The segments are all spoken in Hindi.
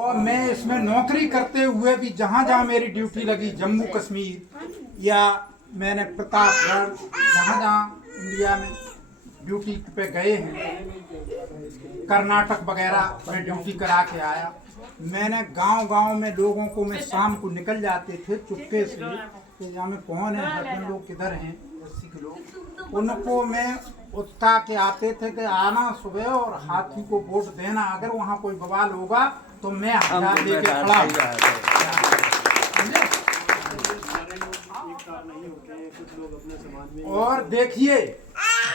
और मैं इसमें नौकरी करते हुए भी जहाँ जहाँ मेरी ड्यूटी लगी, जम्मू कश्मीर या मैंने प्रतापगढ़, जहाँ जहाँ इंडिया में ड्यूटी पे गए हैं, कर्नाटक वगैरह में ड्यूटी करा के आया। मैंने गांव-गांव में लोगों को, मैं शाम को निकल जाते थे चुपके से कि यहाँ में कौन है, हस्बैंड लोग किधर हैं, 80 किलो, उनको मैं उठा के आते थे कि आना सुबह और हाथी को वोट देना, अगर वहाँ कोई बवाल होगा तो मैं हथियार लेके खड़ा हूँ। और देखिए,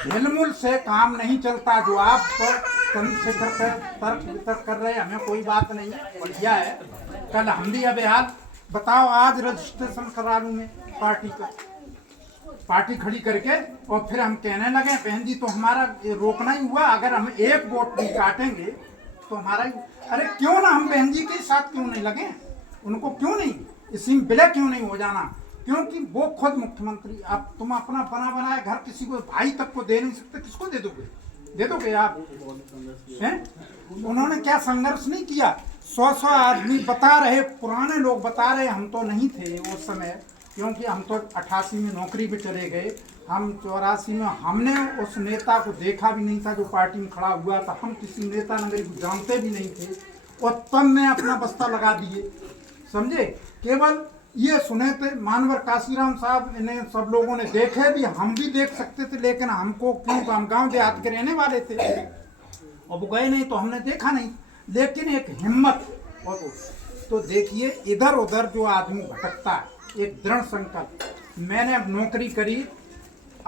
हिलमुल से काम नहीं चलता। जो आप तर्क वितर्क कर रहे हैं, हमें कोई बात नहीं, बढ़िया है। कल हम भी अब हाल बताओ, आज रजिस्ट्रेशन करा लूँ मैं पार्टी का, पार्टी खड़ी करके, और फिर हम कहने लगे बहन जी तो हमारा ये रोकना ही हुआ, अगर हम एक वोट भी काटेंगे तो हमारा ही। अरे क्यों ना हम बहन जी के साथ क्यों नहीं लगे, उनको क्यों नहीं, इसी में विलय क्यों नहीं हो जाना, क्योंकि वो खुद मुख्यमंत्री। अब तुम अपना बना बनाए घर किसी को, भाई तक को दे नहीं सकते, किसको दे दोगे, दे दोगे आप हैं? उन्होंने क्या संघर्ष नहीं किया? 100 आदमी बता रहे, पुराने लोग बता रहे, हम तो नहीं थे उस समय, क्योंकि हम तो 88 में नौकरी पे चले गए, हम 84 में हमने उस नेता को देखा भी नहीं था जो पार्टी में खड़ा हुआ था, हम किसी नेता नगरी को जानते भी नहीं थे, और तब मैं अपना बस्ता लगा दिए, समझे। केवल ये सुने थे मानवर काशीराम साहब, इन्हें सब लोगों ने देखे भी, हम भी देख सकते थे, लेकिन हमको क्यों, हम गाँव देहात के रहने वाले थे, और वो गए नहीं तो हमने देखा नहीं। लेकिन एक हिम्मत, और तो देखिए इधर उधर जो आदमी भटकता है, एक दृढ़ संकल्प। मैंने अब नौकरी करी,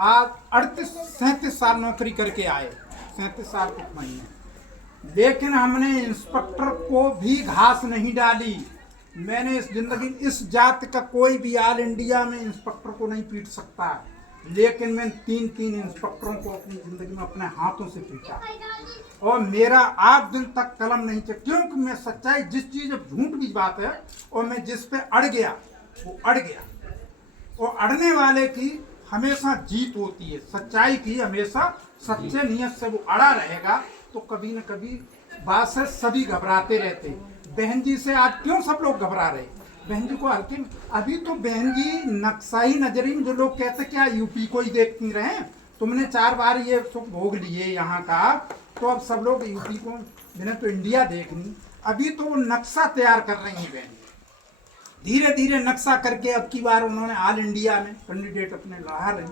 आज 38-37 साल नौकरी करके आए, 37 साल कुछ महीने, लेकिन हमने इंस्पेक्टर को भी घास नहीं डाली। मैंने इस जिंदगी, इस जात का कोई भी ऑल इंडिया में इंस्पेक्टर को नहीं पीट सकता, लेकिन मैं 3 इंस्पेक्टरों को अपनी जिंदगी में अपने हाथों से पीटा, और मेरा आज दिन तक कलम नहीं चला, क्योंकि मैं सच्चाई, जिस चीज झूठ भी बात है, और मैं जिस पे अड़ गया वो अड़ गया, और अड़ने वाले की हमेशा जीत होती है, सच्चाई की हमेशा, सच्चे नियत से वो अड़ा रहेगा तो कभी न कभी बात से सभी घबराते रहते। बहन जी से आज क्यों सब लोग घबरा रहे, बहन जी को हल्के, अभी तो बहन जी नक्साई नजरी में जो लोग कहते क्या यूपी को ही देख नहीं रहे, तुमने 4 बार ये सुख भोग लिए यहाँ का, तो अब सब लोग यूपी को, मैंने तो इंडिया देखनी। अभी तो वो नक्शा तैयार कर रही हैं बहन, धीरे धीरे नक्शा करके अब की बार उन्होंने ऑल इंडिया में कैंडिडेट अपने लड़ा रहे,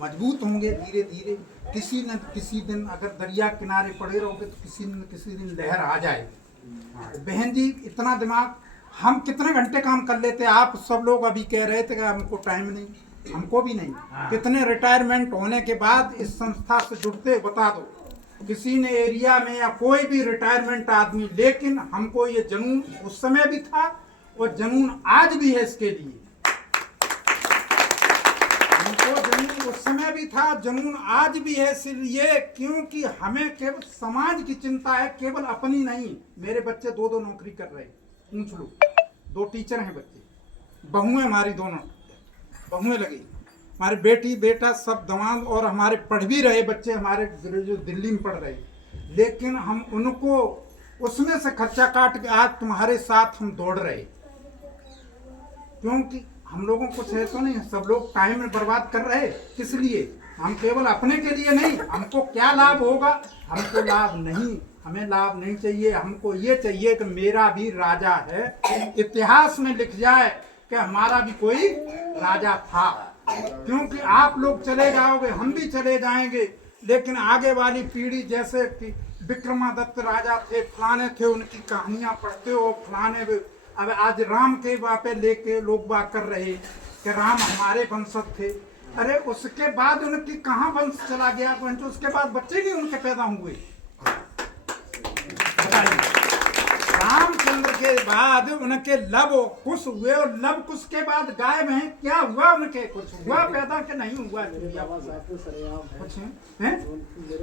मजबूत होंगे धीरे धीरे। किसी न किसी दिन अगर दरिया किनारे पड़े रहोगे तो किसी न किसी दिन लहर आ जाए। बहन जी इतना दिमाग, हम कितने घंटे काम कर लेते, आप सब लोग अभी कह रहे थे कि हमको टाइम नहीं, हमको भी नहीं। कितने रिटायरमेंट होने के बाद इस संस्था से जुड़ते, बता दो किसी ने एरिया में, या कोई भी रिटायरमेंट आदमी, लेकिन हमको ये जुनून उस समय भी था और जुनून आज भी है इसके लिए, हमको जुनून उस समय भी था, जुनून आज भी है, इसलिए क्योंकि हमें केवल समाज की चिंता है, केवल अपनी नहीं। मेरे बच्चे 2 नौकरी कर रहे, पूछ लो, 2 टीचर हैं बच्चे, बहुएं हमारी, दोनों बहुएं लगी, हमारी बेटी बेटा सब दमाद, और हमारे पढ़ भी रहे बच्चे हमारे जो दिल्ली में पढ़ रहे, लेकिन हम उनको उसमें से खर्चा काट के आज तुम्हारे साथ हम दौड़ रहे, क्योंकि हम लोगों को कुछ है तो नहीं, सब लोग टाइम में बर्बाद कर रहे, किस लिए, हम केवल अपने के लिए नहीं, हमको क्या लाभ होगा, हमको लाभ नहीं, हमें लाभ नहीं चाहिए, हमको ये चाहिए कि मेरा भी राजा है, इतिहास में लिख जाए कि हमारा भी कोई राजा था। क्योंकि आप लोग चले जाओगे, हम भी चले जाएंगे, लेकिन आगे वाली पीढ़ी, जैसे कि विक्रमादित्य राजा थे, फलाने थे, उनकी कहानियां पढ़ते हो, फलाने, अब आज राम के वापे लेके लोग बात कर रहे कि राम हमारे वंशज थे। अरे उसके बाद उनकी कहाँ वंश चला गया, तो उसके बाद बच्चे नहीं उनके पैदा हुए, रामचंद्र के बाद उनके लव कुश हुए, और लव कुश के बाद गाय में क्या हुआ, उनके कुछ हुआ पैदा के नहीं हुआ, कुछ है?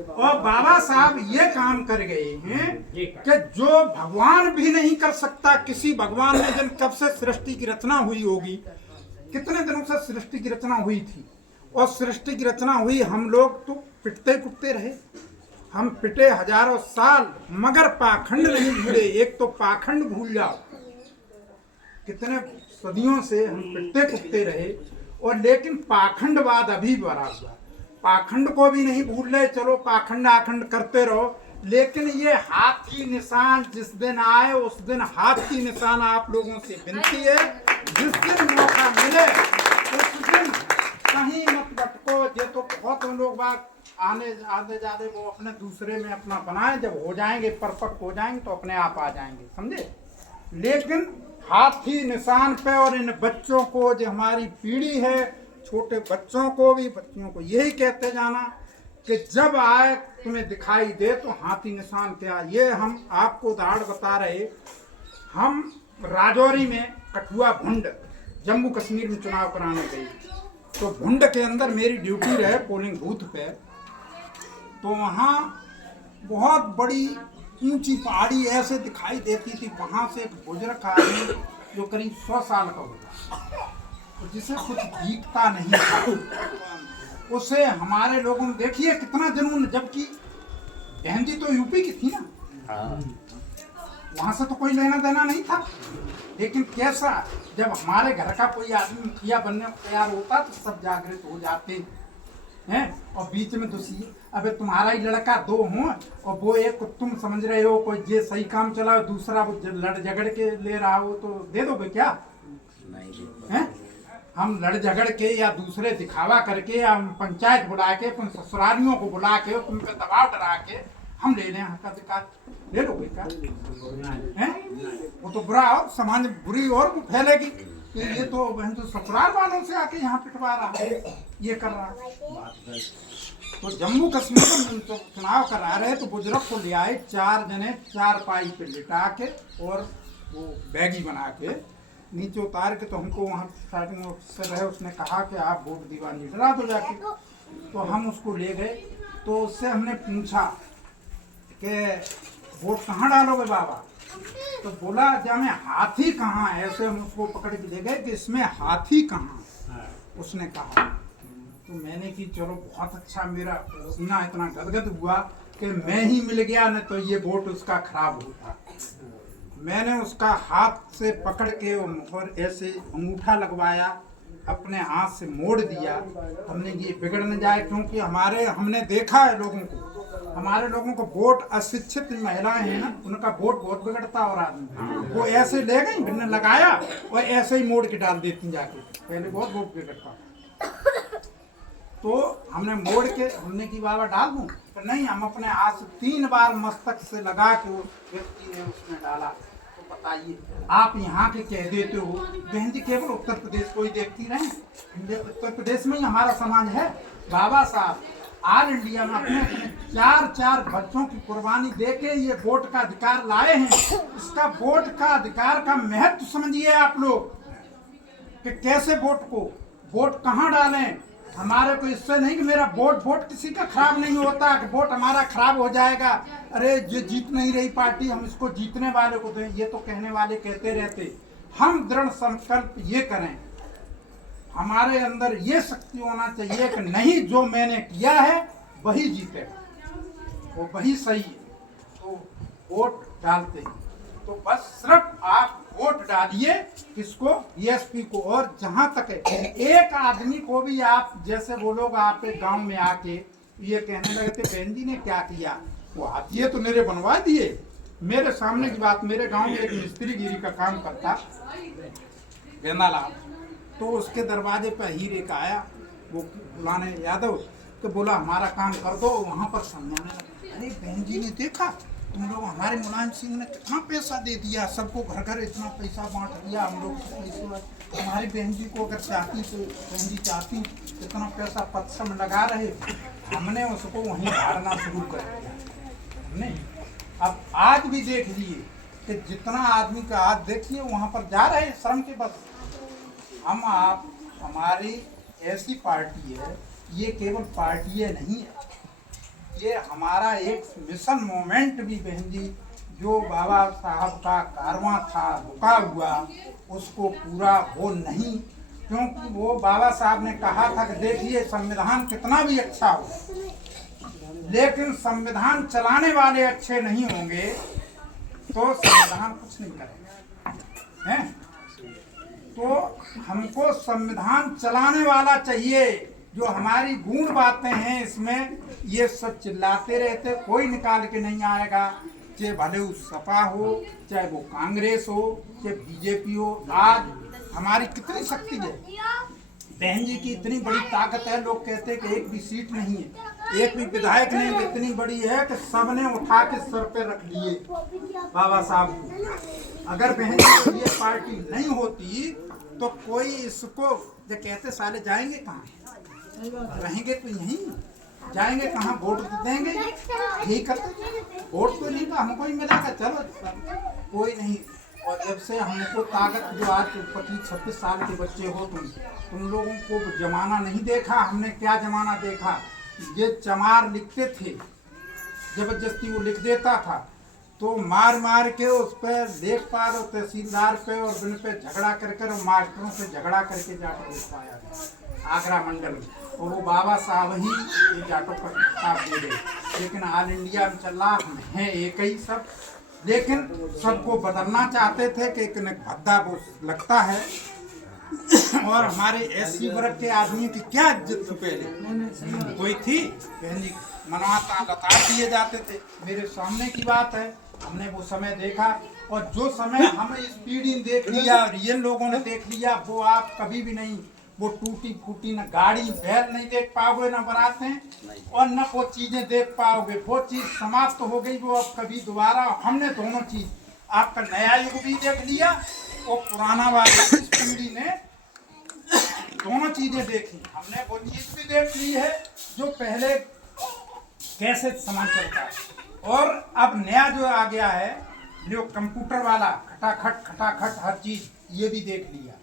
और बाबा साहब ये काम कर गए हैं कि जो भगवान भी नहीं कर सकता, किसी भगवान ने जब कब से सृष्टि की रचना हुई होगी, कितने दिनों से सृष्टि की रचना हुई थी, और सृष्टि की रचना हुई, हम लोग तो पिटते कुटते रहे, हम पिटे हजारों साल मगर पाखंड नहीं भूले। एक तो पाखंड भूल जाओ, कितने सदियों से हम पिटते कुटते रहे, और लेकिन पाखंडवाद अभी बढ़ा हुआ। पाखंड को भी नहीं भूल रहे, चलो पाखंड आखंड करते रहो, लेकिन ये हाथी निशान जिस दिन आए उस दिन हाथी निशान आप लोगों से विनती है, जिस दिन मौका मिले उस दिन कहीं मत भटको। ये तो बहुत लोग बात आने जाते वो अपने दूसरे में अपना बनाए, जब हो जाएंगे परफेक्ट हो जाएंगे तो अपने आप आ जाएंगे, समझे। लेकिन हाथी निशान पे, और इन बच्चों को जो हमारी पीढ़ी है, छोटे बच्चों को भी, बच्चियों को यही कहते जाना कि जब आए तुम्हें दिखाई दे तो हाथी निशान क्या। ये हम आपको उदाहरण बता रहे, हम राजौरी में कठुआ भुंड जम्मू कश्मीर में चुनाव कराने गए, तो भुंड के अंदर मेरी ड्यूटी रहे पोलिंग बूथ पे। तो वहाँ बहुत बड़ी ऊंची पहाड़ी ऐसे दिखाई देती थी, वहां से एक बुजुर्ग आदमी जो करीब 100 साल का होगा, तो जिसे कुछ दिखता नहीं था, उसे हमारे लोगों ने देखिए कितना जुनून, जबकि बहन जी तो यूपी की थी ना, वहां से तो कोई लेना देना नहीं था, लेकिन कैसा जब हमारे घर का कोई आदमी मुखिया बनने को तैयार होता तो सब जागृत हो जाते हैं। और बीच में दूसरी, अबे तुम्हारा ही लड़का दो हों और वो एक तुम समझ रहे हो कोई जे सही काम चला, दूसरा वो लड़ झगड़ के ले रहा हो तो दे दोगे क्या? नहीं है। हम लड़ झगड़ के या दूसरे दिखावा करके या पंचायत बुला के अपन ससुरालियों को बुला के तुम पे दबाव डरा के हम ले लें हक अधिकार, ले लोगे क्या? हैं? वो तो बुरा और समाज बुरी और फैलेगी कि ये तो बहन तो ससुराल वालों से आके यहाँ पिटवा रहा है, ये कर रहा है। तो जम्मू कश्मीर में तो चुनाव करा रहे तो बुजुर्ग को ले आए, 4 जने 4 पाई पे लिटा के और वो बैगी बना के नीचे उतार के, तो हमको वहाँ स्टार्टिंग से रहे, उसने कहा कि आप वोट दीवानी डरा दो जाके। तो हम उसको ले गए, तो उससे हमने पूछा कि वोट कहाँ डालोगे बाबा? तो बोला जामे हाथी कहाँ है, ऐसे हम उसको पकड़ के ले गए कि इसमें हाथी कहाँ। उसने कहा, तो मैंने कि चलो बहुत अच्छा, मेरा सीना इतना गदगद हुआ कि मैं ही मिल गया, न तो ये वोट उसका खराब होता। मैंने उसका हाथ से पकड़ के और ऐसे अंगूठा लगवाया, अपने हाथ से मोड़ दिया, हमने ये बिगड़ न जाए, क्योंकि हमने देखा है लोगों को, हमारे लोगों को वोट, अशिक्षित महिलाएं हैं ना, उनका वोट बहुत बिगड़ता। और आदमी वो ऐसे ले गई, मैंने लगाया और ऐसे ही मोड़ के डाल देती जाके, पहले बहुत वोट बिगड़ता। तो हमने मोड़ के हमने की बाबा डाल दूं, तो नहीं, हम अपने हाथ से 3 बार मस्तक से लगा के उस व्यक्ति ने उसमें डाला। तो बताइए आप यहाँ के कह देते हो बहन जी केवल उत्तर प्रदेश को ही देखती रहे, उत्तर प्रदेश में ही हमारा समाज है। बाबा साहब ऑल इंडिया में अपने 4 बच्चों की कुर्बानी देके ये वोट का अधिकार लाए हैं। इसका वोट का अधिकार का महत्व समझिए आप लोग कि कैसे वोट कहाँ डालें। हमारे को इससे नहीं कि मेरा वोट किसी का खराब नहीं होता कि वोट हमारा खराब हो जाएगा, अरे जो जीत नहीं रही पार्टी हम इसको जीतने वाले को दें, ये तो कहने वाले कहते रहते। हम दृढ़ संकल्प ये करें, हमारे अंदर ये शक्ति होना चाहिए कि नहीं, जो मैंने किया है वही जीतेगा, वो वही सही है, तो वोट डालते हैं। तो बस सिर्फ आप वोट डालिए किसको, ईएसपी को। और जहां तक है एक आदमी को भी आप जैसे वो लोग आपके गांव में आके ये कहने लगे थे बहन जी ने क्या किया, वो हाथिये तो मेरे बनवा दिए। मेरे सामने की बात, मेरे गांव में एक मिस्त्री गिरी का काम करता गेंदालाल, तो उसके दरवाजे पर हीरे का आया वो बुलाने यादव, तो बोला हमारा काम कर दो। वहां पर समझाने लगा, अरे बहन जी ने देखा तुम लोग, हमारे मुलायम सिंह ने कितना पैसा दे दिया, सबको घर घर इतना पैसा बांट दिया, हम लोग हमारी बहन जी को अगर चाहती तो बहन जी चाहती इतना पैसा पत्थर में लगा रहे। हमने उसको वहीं हारना शुरू कर दिया हमने। अब आज भी देख लिए कि जितना आदमी का आज देखिए वहाँ पर जा रहे श्रम के बस। हम आप हमारी ऐसी पार्टी है, ये केवल पार्टी नहीं है, ये हमारा एक मिशन मोमेंट भी बहन जी, जो बाबा साहब का कारवां था रुका हुआ, उसको पूरा हो नहीं, क्योंकि वो बाबा साहब ने कहा था कि देखिए संविधान कितना भी अच्छा हो, लेकिन संविधान चलाने वाले अच्छे नहीं होंगे तो संविधान कुछ नहीं करेगा, हैं? तो हमको संविधान चलाने वाला चाहिए, जो हमारी गूढ़ बातें हैं इसमें ये सब चिल्लाते रहते, कोई निकाल के नहीं आएगा, चाहे भले वो सपा हो, चाहे वो कांग्रेस हो, चाहे बीजेपी हो। आज हमारी कितनी शक्ति है, बहन जी की इतनी बड़ी ताकत है, लोग कहते हैं कि एक भी सीट नहीं है, एक भी विधायक नहीं, इतनी बड़ी है कि सबने उठा के सर पे रख लिए बाबा साहब को। अगर बहन जी ये पार्टी नहीं होती तो कोई इसको जो कहते साले जाएंगे कहाँ, रहेंगे तो यहीं, जाएंगे कहाँ, वोट देंगे यही करते, वोट तो नहीं का हमको ही मिलेगा, चलो कोई नहीं। और जब से हमको ताकत, जो आज 25-26 साल के बच्चे हो तुम लोगों को जमाना नहीं देखा, हमने क्या जमाना देखा। ये चमार लिखते थे, जबरदस्ती वो लिख देता था तो मार मार के उस पर लेखपाल और तहसीलदार पे और बिन पे झगड़ा कर और मास्टरों से झगड़ा करके जाकर लिख पाया आगरा मंडल में, और वो बाबा साहब ही ये जाटों पर किताब दे गए। लेकिन ऑल इंडिया में चल रहा है एक ही सब, लेकिन सबको बदलना चाहते थे कि एक भद्दा वो लगता है। और हमारे एससी वर्ग के आदमी की क्या इज्जत थी पहले, कोई थी बहन जी, मनाता लताड़ दिए जाते थे। मेरे सामने की बात है, हमने वो समय देखा, और जो समय हम इस पीढ़ी ने देख लिया, रियल लोगों ने देख लिया, वो आप कभी भी नहीं, वो टूटी फूटी न गाड़ी बैल नहीं देख पाओगे, न बारातें, और न वो चीजें देख पाओगे। वो चीज समाप्त हो गई, वो अब कभी दोबारा। हमने दोनों चीज, आपका नया युग भी देख लिया और पुराना वाला, इस पीढ़ी ने दोनों चीजें देखी। हमने वो चीज भी देख ली है जो पहले कैसे समाज चलता है, और अब नया जो आ गया है जो कंप्यूटर वाला, खटाखट हर चीज, ये भी देख लिया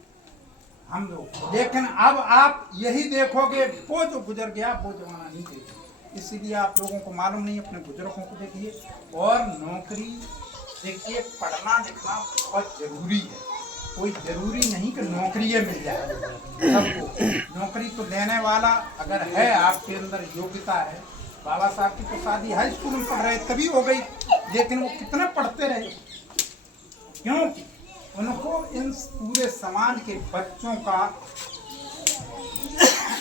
हम लोग। लेकिन अब आप यही देखोगे, वो जो गुजर गया वो जमाना नहीं देखिए, इसीलिए आप लोगों को मालूम नहीं, अपने बुजुर्गों को देखिए। और नौकरी देखिए, पढ़ना लिखना बहुत जरूरी है, कोई जरूरी नहीं कि नौकरी मिल जाए सबको। नौकरी तो देने वाला अगर है, आपके अंदर योग्यता है। बाबा साहब की तो शादी हाई स्कूल में पढ़ रहे तभी हो गई, लेकिन वो कितने पढ़ते रहे, क्योंकि उनको इन पूरे समाज के बच्चों का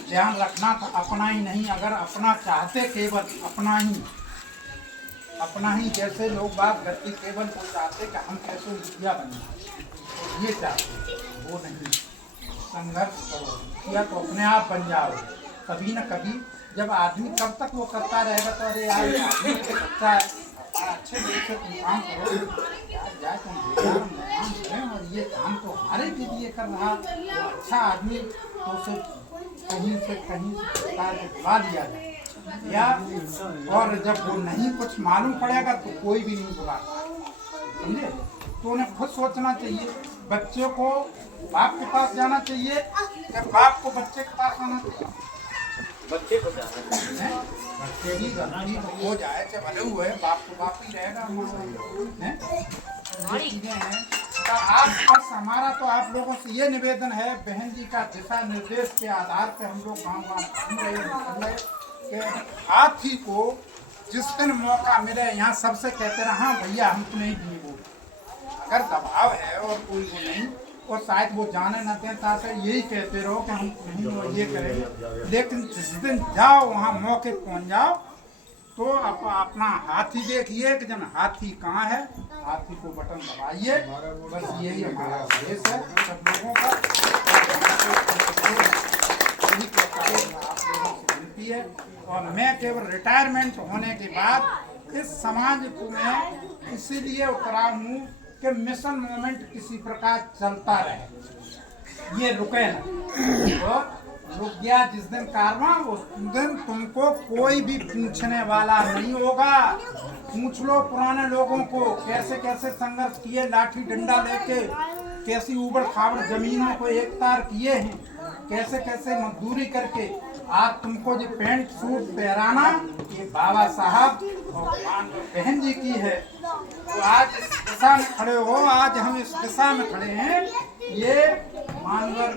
ध्यान रखना था, अपना ही नहीं। अगर अपना चाहते, केवल अपना ही जैसे लोग बात करते, केवल वो चाहते कि हम कैसे मुखिया बन जाए, ये चाहते, वो नहीं। संघर्ष करो, मुखिया तो अपने आप बन जाओ, कभी न कभी। जब आदमी कब तक वो करता रहेगा, तो अरे यार आदमी तो अच्छा है, अच्छे से तुम काम करो, जाए तुम और ये काम तो हमारे के लिए कर रहा, तो अच्छा आदमी तो उसे कहीं से सरकार को बुला दिया जाए, या और जब वो नहीं कुछ मालूम पड़ेगा तो कोई भी नहीं बुलाता, समझे। तो उन्हें खुद सोचना चाहिए, बच्चे को बाप के पास जाना चाहिए या बाप को बच्चे के पास आना चाहिए। बच्चे को बच्चे ही गलती हो जाए, चाहे भले हुए, बाप को बाप ही रहेगा। ये चीजें हैं, तो आप बस हमारा तो आप लोगों से ये निवेदन है, बहन जी का दिशा निर्देश के आधार पे हम लोग गाँव घूम रहे कि हाथी को जिस दिन मौका मिले, यहाँ सबसे कहते रहे हाँ भैया हमको नहीं दिए वोट, अगर दबाव है और कोई वो नहीं, और शायद वो जाने न दें, ताकि यही कहते रहो कि हम नहीं वो ये करेंगे। लेकिन जिस दिन जाओ वहाँ मौके पहुँच जाओ, तो अपना हाथी देखिए कि जन हाथी कहाँ है, हाथी को बटन दबाइए, बस यही हमारा देश है सब लोगों का। यही कहता है, आप लोगों से विनती है। और मैं केवल रिटायरमेंट होने के बाद इस समाज को मैं इसीलिए उतरा हूँ कि मिशन मूवमेंट किसी प्रकार चलता रहे, ये रुके ना। तो रुक गया जिस दिन कारवां, उस दिन तुमको कोई भी पूछने वाला नहीं होगा। पूछ लो पुराने लोगों को, कैसे कैसे संघर्ष किए, लाठी डंडा लेके, कैसी उबड़ खाबड़ जमीनों को एक तार किए हैं, कैसे कैसे मजदूरी करके आज तुमको जो पैंट सूट पहराना, ये बाबा साहब और बहन जी की है। तो आज इस दिशा में खड़े हो, आज हम इस दिशा में खड़े हैं, ये मानवर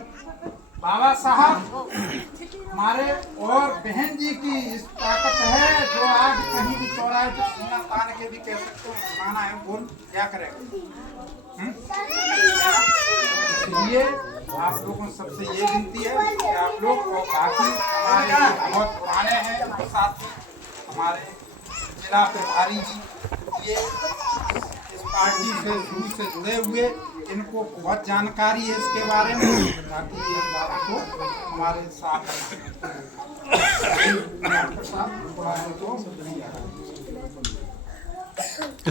बाबा साहब हमारे और बहन जी की इस ताकत है जो आज कहीं भी चौराहे पे सीना तान के भी कह सकते हो माना है बोल क्या करेगा। इसलिए आप लोगों सबसे ये विनती है कि आप लोग और बाकी हमारे बहुत पुराने हैं हमारे साथ हमारे जिला प्रभारी जी ये इस पार्टी से शुरू से जुड़े हुए इनको बहुत जानकारी है इसके बारे में ताकि ये बात को हमारे साथ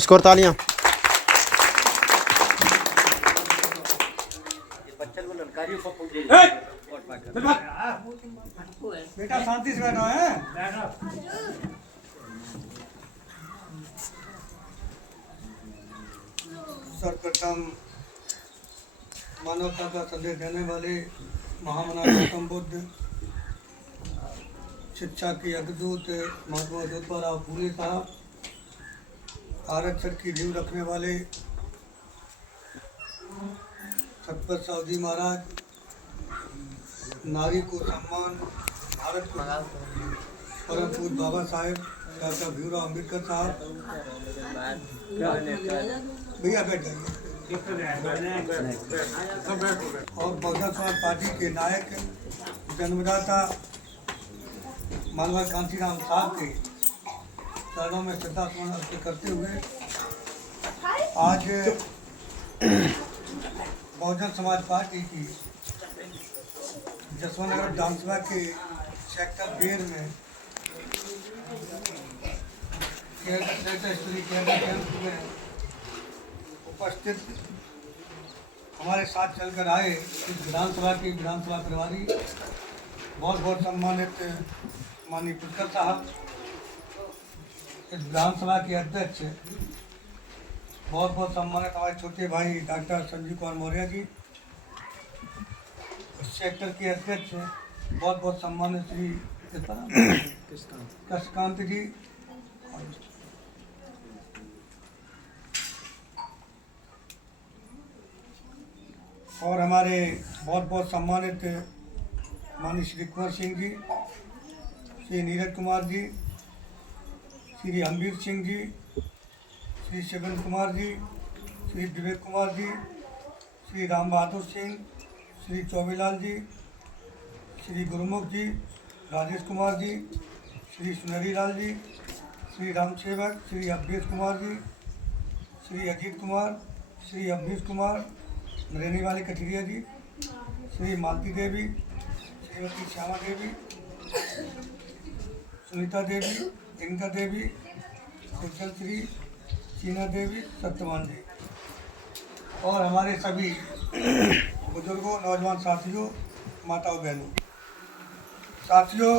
स्कोर तालियां। बेटा शांति से बैठो है। सर्वप्रथम मानवता का संदेश देने वाले महामना गौतम बुद्ध शिक्षा के अग्रदूत महात्मा ज्योतिबा फूले साहब आरक्षण की नींव रखने वाले सतपथ साहू महाराज नारी को सम्मान भारत को परम पूज्य बाबा साहेब डॉक्टर भीमराव अम्बेडकर साहब भैया बैठ जाइए और बहुजन समाज पार्टी के नायक जन्मदाता मानवा कांशीराम साहब के चरणों में श्रद्धा सुमन अर्पित करते हुए आज बहुजन समाज पार्टी की जसवंतनगर विधानसभा के सेक्टर 13 में स्तरीय केंद्र केंद्र में उपस्थित हमारे साथ चलकर आए इस विधानसभा प्रभारी बहुत बहुत सम्मानित माननीय पुष्कर साहब, इस विधानसभा के अध्यक्ष बहुत बहुत सम्मानित हमारे छोटे भाई डॉक्टर संजीव कुमार मौर्य जी, इस सेक्टर के अध्यक्ष बहुत बहुत सम्मानित श्री कृष्णकांत जी, और हमारे बहुत बहुत सम्मानित माननीय श्री कुंवर सिंह जी, श्री नीरज कुमार जी, श्री हरवीर सिंह जी, श्री शिवन कुमार जी, श्री विवेक कुमार जी, श्री राम बहादुर सिंह, श्री चौबेलाल जी, श्री गुरुमुख जी, राजेश कुमार जी, श्री सुनहरी लाल जी, श्री राम सेवक, श्री अवधेश कुमार जी, श्री अजीत कुमार, श्री अवनीश कुमार, नरेनी वाली कचरिया जी, श्री मालती देवी, श्रीमती श्यामा देवी, सुनीता देवी, इंदिरा देवी, कुशल श्री चीना देवी, सत्यवान जी, और हमारे सभी बुजुर्गों, नौजवान साथियों, माताओं बहनों, साथियों